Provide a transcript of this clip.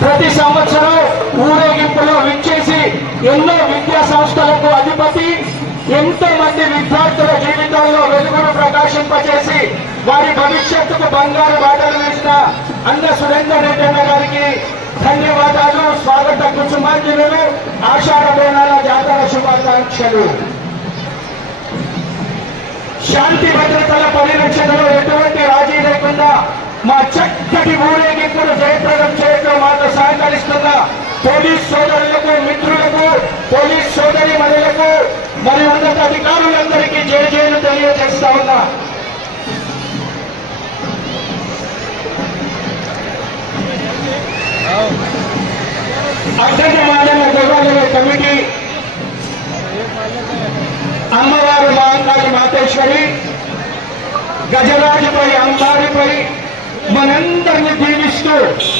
ప్రతి సంవత్సరం ఊరేగింపులో విచ్చేసి ఎన్నో విద్యా సంస్థలకు అధిపతి, ఎంతో మంది విద్యార్థుల జీవితాల్లో వెలుగును ప్రకాశింపచేసి వారి భవిష్యత్తుకు బంగారు బాటలు వేసిన అన్న సురేందర్ రెడ్డి అన్న గారికి ధన్యవాదాలు, స్వాగత కుసుమాంజలు, ఆషాఢ బోనాల జాతర శుభాకాంక్షలు. శాంతి భద్రతల పరిరక్షణలో ఎటువంటి రాజీ లేకుండా మా చక్కటి ఊరేగింపును జయప్రదం చేయడంలో మాతో సహకరిస్తున్న పోలీస్ సోదరులకు, మిత్రులకు, పోలీస్ సోదరి మనులకు మరియు ఉన్నత అధికారులందరికీ జయజయలు తెలియజేస్తా ఉన్నా. అర్థక మండల దేవాలయ కమిటీ, అమ్మవారు మహంకాళి మాతేశ్వరి, గజరాజుపై అంబారిపై మనందరినీ దీవిస్తూ